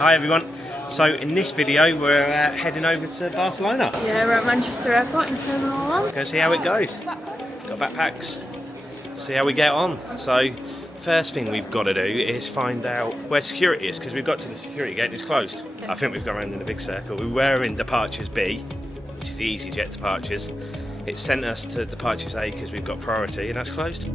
Hi everyone. So in this video we're heading over to Barcelona. Yeah, we're at Manchester Airport in Terminal 1. Go see how it goes. Got backpacks. See how we get on. So first thing we've got to do is find out where security is, because we've got to the security gate and it's closed. Okay. I think we've gone around in a big circle. We were in departures B, which is the EasyJet departures. It sent us to departures A because we've got priority and that's closed.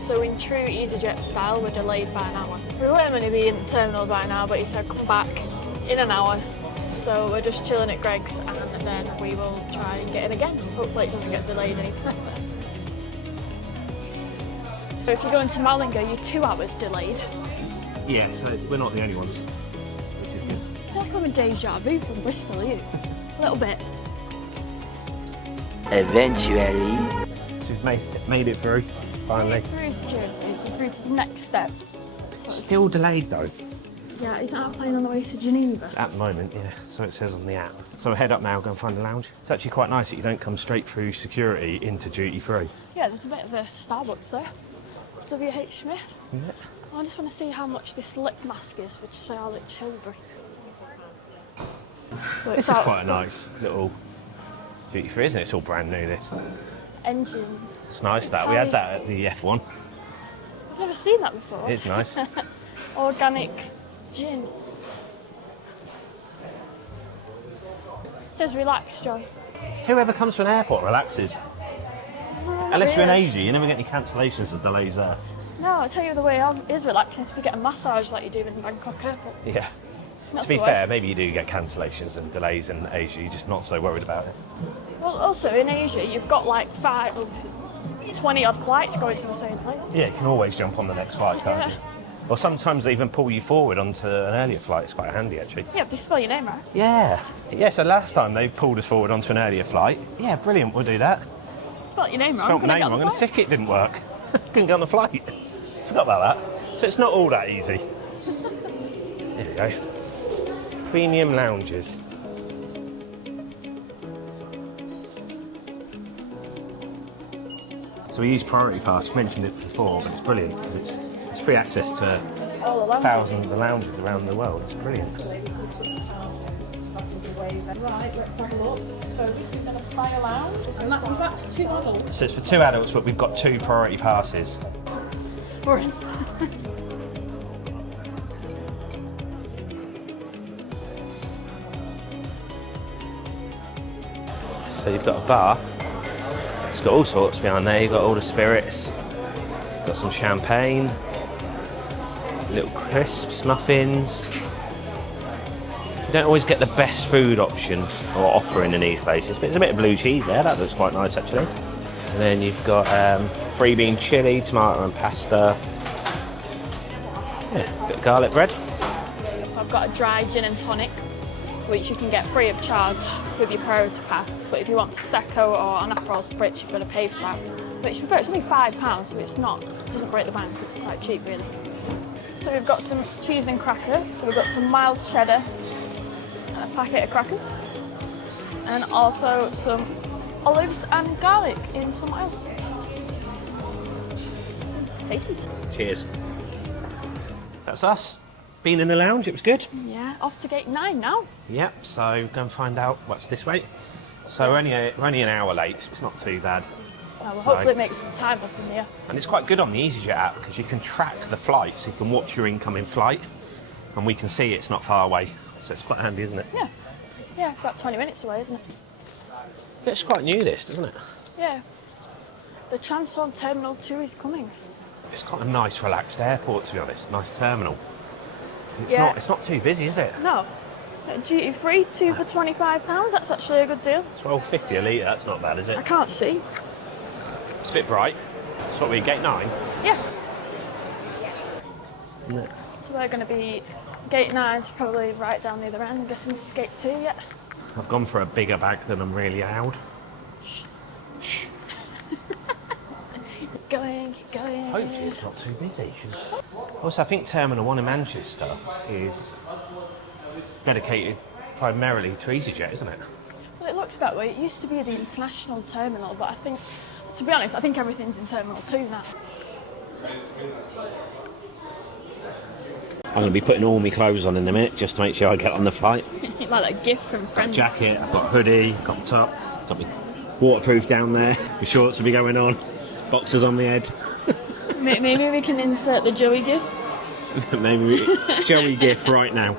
So in true EasyJet style, we're delayed by an hour. We weren't meant to be in the terminal by now, but he said come back in an hour. So we're just chilling at Greg's and then we will try and get in again. Hopefully it doesn't get delayed any further. So if you're going to Malaga, you're 2 hours delayed. Yeah, so we're not the only ones, which is good. I feel like I'm in deja vu from Bristol, are you? A little bit. Eventually. So we've made it through, finally. Through security, so through to the next step. So Still delayed though. yeah, isn't our plane on the way to Geneva? At the moment, yeah. So it says on the app. So head up now, go and find a lounge. It's actually quite nice that you don't come straight through security into duty free. Yeah, there's a bit of a Starbucks there. WH Smith. Yeah. I just want to see how much this lip mask is for Charlotte Tilbury. This is quite a nice little duty free, isn't it? It's all brand new, this. Engine. It's nice that. We had that at the F1. I've never seen that before. It's nice. Organic gin. It says relax, Joy. Whoever comes to an airport relaxes. Oh, Unless you're in really? Asia, you never get any cancellations or delays there. No, I'll tell you the way it is relaxing is if you get a massage like you do in Bangkok Airport. Yeah. That's To be the way. fair, maybe you do get cancellations and delays in Asia, you're just not so worried about it. Well, also in Asia, you've got like 20 odd flights going to the same place. Yeah, you can always jump on the next flight, can't you? Or sometimes they even pull you forward onto an earlier flight. It's quite handy, actually. Yeah, if they spell your name right. Yeah. Yeah, so last time they pulled us forward onto an earlier flight. Yeah, brilliant, we'll do that. Spelt your name wrong. Spelt my name wrong and the ticket didn't work. Couldn't get on the flight. Forgot about that. So it's not all that easy. There we go. Premium lounges. So we use Priority Pass. We mentioned it before, but it's brilliant because it's free access to All the lounges. thousands of lounges around the world. It's brilliant. Right, let's have a look. So this is an Aspire Lounge. And that was that for 2 adults? So it's for 2 adults, but we've got 2 Priority Passes. We're in. So you've got a bar. It's got all sorts behind there. You've got all the spirits. Got some champagne. Little crisps, muffins. You don't always get the best food options or offering in these places, but there's a bit of blue cheese there. That looks quite nice, actually. And then you've got free bean chilli, tomato and pasta. Yeah, a bit of garlic bread. So I've got a dry gin and tonic, which you can get free of charge with your Priority Pass. But if you want Prosecco or an Aperol Spritz, you've got to pay for that. Which it's only £5, so it's not, it doesn't break the bank, it's quite cheap really. So we've got some cheese and cracker, so we've got some mild cheddar and a packet of crackers. And also some olives and garlic in some oil. Tasty. Cheers. That's us. Been in the lounge, it was good. Yeah, off to gate 9 now. Yep, so go and find out what's this way. So we're only an hour late, so it's not too bad. Well, hopefully it makes some time up in the air. And it's quite good on the EasyJet app because you can track the flight, so you can watch your incoming flight and we can see it's not far away. So it's quite handy, isn't it? Yeah. Yeah, it's about 20 minutes away, isn't it? It's quite new, this, doesn't it? Yeah. The transfer on Terminal 2 is coming. It's quite a nice, relaxed airport, to be honest. Nice terminal. It's not too busy, is it? No. Duty free, 2 for £25. That's actually a good deal. £12.50 a litre, that's not bad, is I it? can't see. It's a bit bright. So what are we, gate 9? Yeah. No. So we're going to be gate 9's probably right down the other end. I'm guessing this is gate 2 yet. I've gone for a bigger bag than I'm really allowed. Shh. Going. Hopefully it's not too busy. Also, I think Terminal 1 in Manchester is dedicated primarily to EasyJet, isn't it? Well, looks that way. It used to be the international terminal, but I think, to be honest, I think everything's in Terminal 2 now. I'm going to be putting all my clothes on in a minute just to make sure I get on the flight. Like a gift from Got a friends. jacket, I've got a hoodie, got my top, got my waterproof down there, my shorts will be going on, boxers on my head. Maybe we can insert the Joey gift. Maybe Joey gift right now.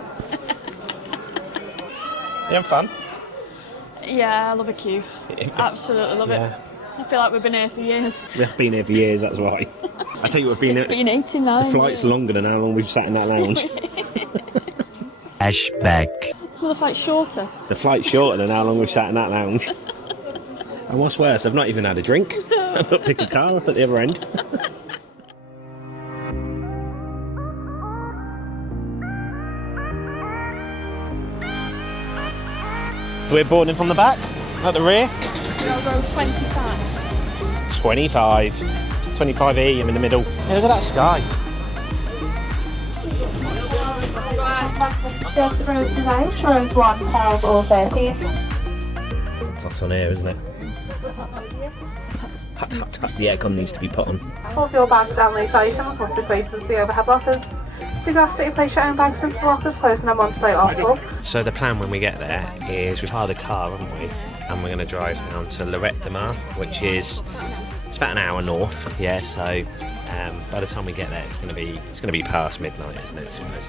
You having fun? Yeah, I love a queue. Absolutely love it. I feel like we've been here for years. We've been here for years, that's why. I tell you what, It's been 89 the flight's years. longer than how long we've sat in that lounge. Flashback. Well, the flight's shorter. The flight's shorter than how long we've sat in that lounge. And what's worse, I've not even had a drink. I've got to pick a car up at the other end. We're boarding from the back, at the rear. We'll go 25. 25. 25E, I'm in the middle. Hey, look at that sky. Just road design shows 1, 12 or 13. That's on here, isn't it? The aircon needs to be put on. All of your bags and loose items must be placed into the overhead lockers. Please ask that you place your own bags into the lockers, closing them once they are full. So the plan when we get there is we've hired a car, haven't we? And we're going to drive down to Lloret de Mar, which is it's about an hour north. Yeah, so by the time we get there, it's going to be past midnight, isn't it? I suppose.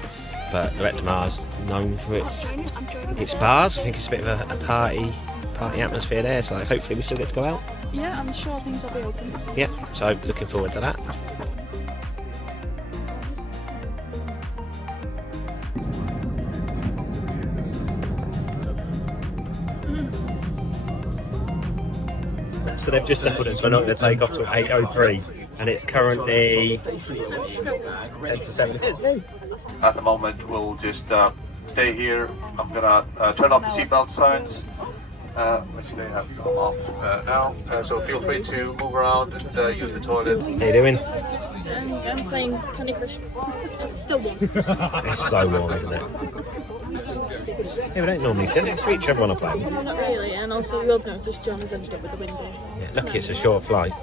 But Lloret de Mar is known for its bars. I think it's a bit of a party atmosphere there. So hopefully we still get to go out. Yeah, I'm sure things will be open. Yeah, so looking forward to that. So they've just settled us. We're not going to take off till 8:03, and it's currently 10 to 7. At the moment, we'll just stay here. I'm gonna turn off the seatbelt signs, which they have come off now. So feel free to move around and use the toilet. How you doing? I'm playing Candy Crush. It's still warm. It's so warm, isn't it? Yeah, we don't normally sit next to each other on a plane. Not really, and also you will have noticed John has ended up with the window. Yeah, lucky it's a short flight.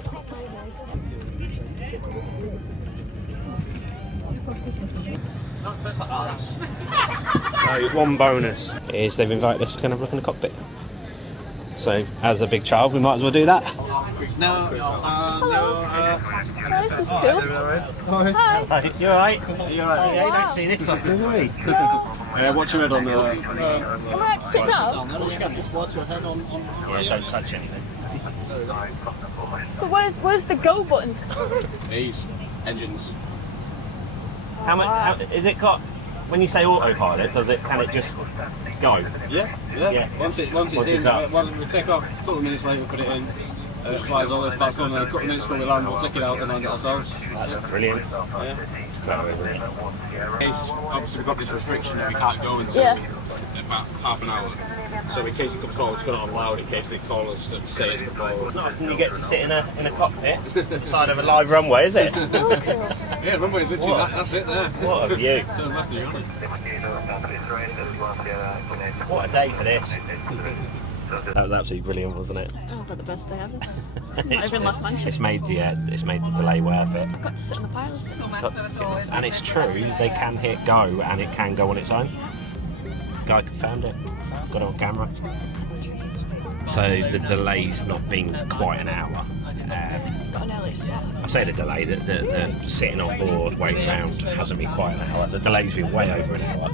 So one bonus is they've invited us to kind of look in the cockpit. So as a big child, we might as well do that. Oh, this is cool. Hi. Hi, you alright? You alright? Yeah, you don't see this often, do we? Watch your head on the... Am I right to sit down? Yeah, don't touch anything. So where's the go button? These engines. How much is it got? When you say autopilot, can it just go? Yeah. Once it's up. we take off, a couple of minutes later, put it in. It flies all this Barcelona, a couple of minutes before we land, we'll take it out and land it ourselves. That's brilliant. Yeah. It's clever, isn't it? Obviously, we've got this restriction that we can't go until about half an hour. So in case it comes forward, it's got it on loud in case they call us to say it's come forward. It's not often you get to sit in a cockpit side of a live runway, is it? Yeah, runway is literally that's it there. What a view. Turn left and you're on it. What a day for this. That was absolutely brilliant, wasn't it? Oh, for the best day ever. Not even left Manchester. It's made the delay worth it. Got to sit in the pilot seat. And it's true, they can hit go and it can go on its own. Guy confirmed it. Got it on camera. So the delay's not been quite an hour. Got an early slot. I say the delay, the sitting on board, waiting around hasn't been quite an hour. The delay's been way over an hour.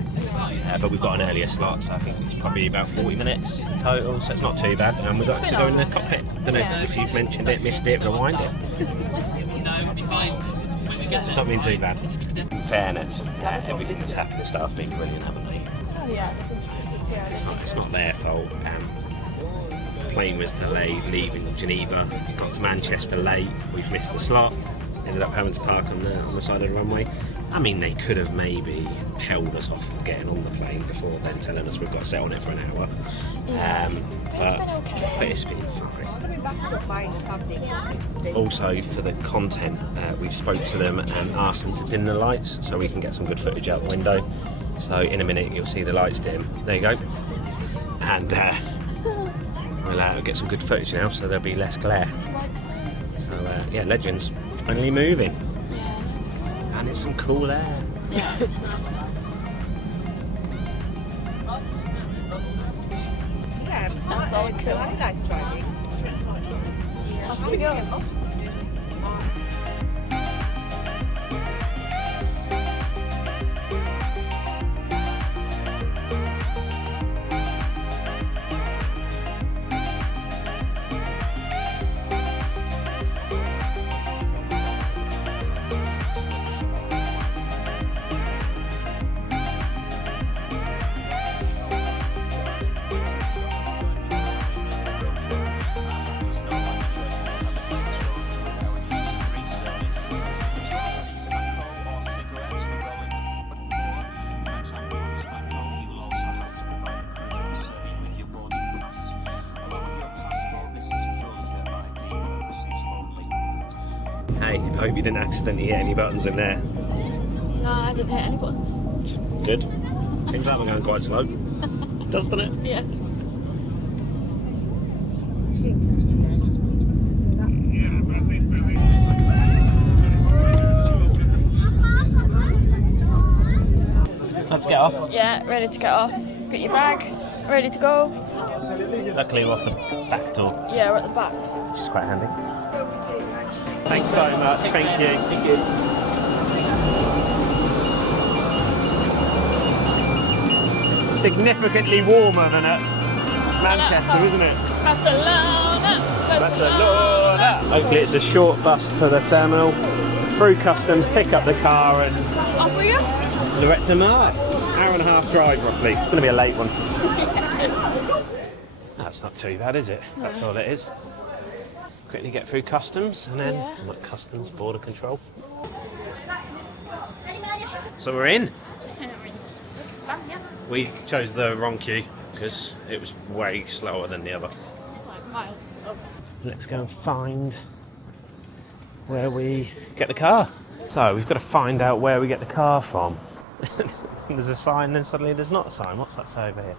But we've got an earlier slot, so I think it's probably about 40 minutes total, so it's not too bad. And we've got to go in the cockpit. Don't know if you've mentioned it, missed it, rewind it. It's not been too bad. In fairness, everything that's happened, the staff have been brilliant, haven't they? Oh yeah. It's not their fault. The plane was delayed leaving Geneva, got to Manchester late, we've missed the slot, ended up having to park on the side of the runway. I mean, they could have maybe held us off from getting on the plane before then telling us we've got to sit on it for an hour. But it's been fine. Also, for the content, we've spoke to them and asked them to dim the lights so we can get some good footage out the window. So in a minute you'll see the lights dim. There you go. And We'll get some good footage now, so there'll be less glare. So yeah, Legends only moving. Yeah, that's cool. And it's some cool air. Yeah, it's nice though. That's all cool. I'd like to try it. Off we go. Hey, I hope you didn't accidentally hit any buttons in there. No, I didn't hit any buttons. Good. Seems like we're going quite slow. Doesn't it? Yeah. Time to get off. Yeah, ready to get off. Get your bag, ready to go. Luckily we're off the back door, Yeah, we're at the back. which is quite handy. Thanks so much, thank you. Thank you. Significantly warmer than at Manchester, isn't it? Barcelona! Barcelona! Hopefully it's a short bus to the terminal, through customs, pick up the car and Off we go. Lloret to Mar. Hour and a half drive roughly. It's going to be a late one. That's not too bad, is it? That's all it is. Quickly get through customs and then I'm at customs border control. So we're in. We chose the wrong queue because it was way slower than the other. Like miles up. Let's go and find where we get the car. So we've got to find out where we get the car from. There's a sign, then suddenly there's not a sign. What's that say over here?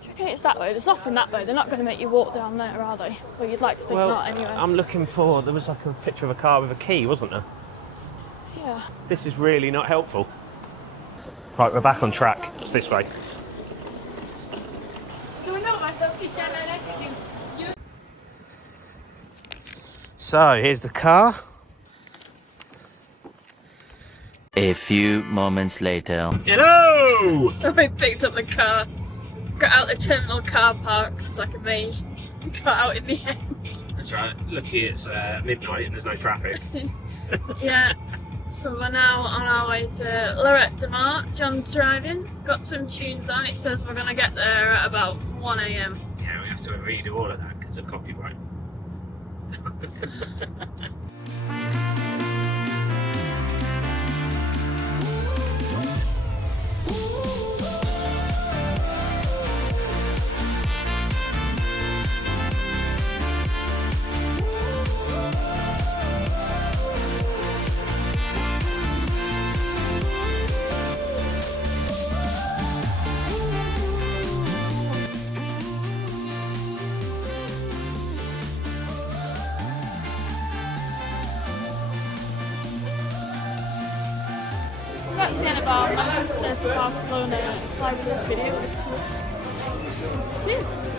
Do you reckon it's that way? There's nothing that way. They're not going to make you walk down there, are they? Well, you'd like to think not anyway. I'm looking for, there was like a picture of a car with a key, wasn't there? Yeah. This is really not helpful. Right, we're back on track. It's this way. So, here's the car. A few moments later. Hello! So we picked up the car, got out the terminal car park, it's like a maze, and got out in the end. That's right. Lucky it's midnight and there's no traffic. Yeah. So we're now on our way to Lloret de Mar. John's driving, got some tunes on. It says we're going to get there at about 1 AM. Yeah, we have to redo all of that because of copyright. That's the end of our Manchester to Barcelona flight video. Cheers!